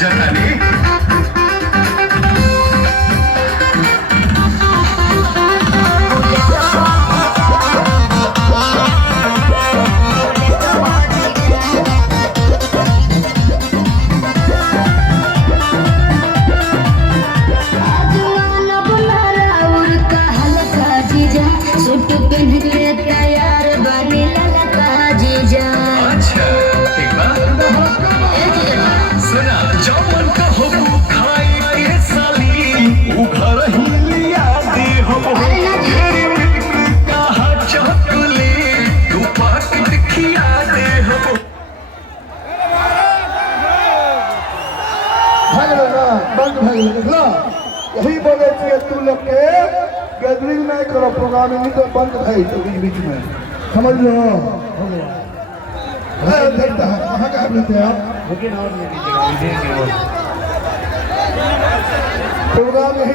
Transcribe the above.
जाता नहीं। अच्छा ठीक बा सुना जौन का हो खाई के साली उ घर ही लिया दे हो तेरी मित्र कहा चॉकलेट तू पाकिट खिया दे हो। बंद भाई देखला यही बोले चाहिए तू लोग के गैदरिंग नहीं करो प्रोग्राम नहीं तो बंद भाई तो बीच बीच में समझ लो हो गया। देखता है कहाँ कहाँ लेते हैं आप प्रोग्राम यही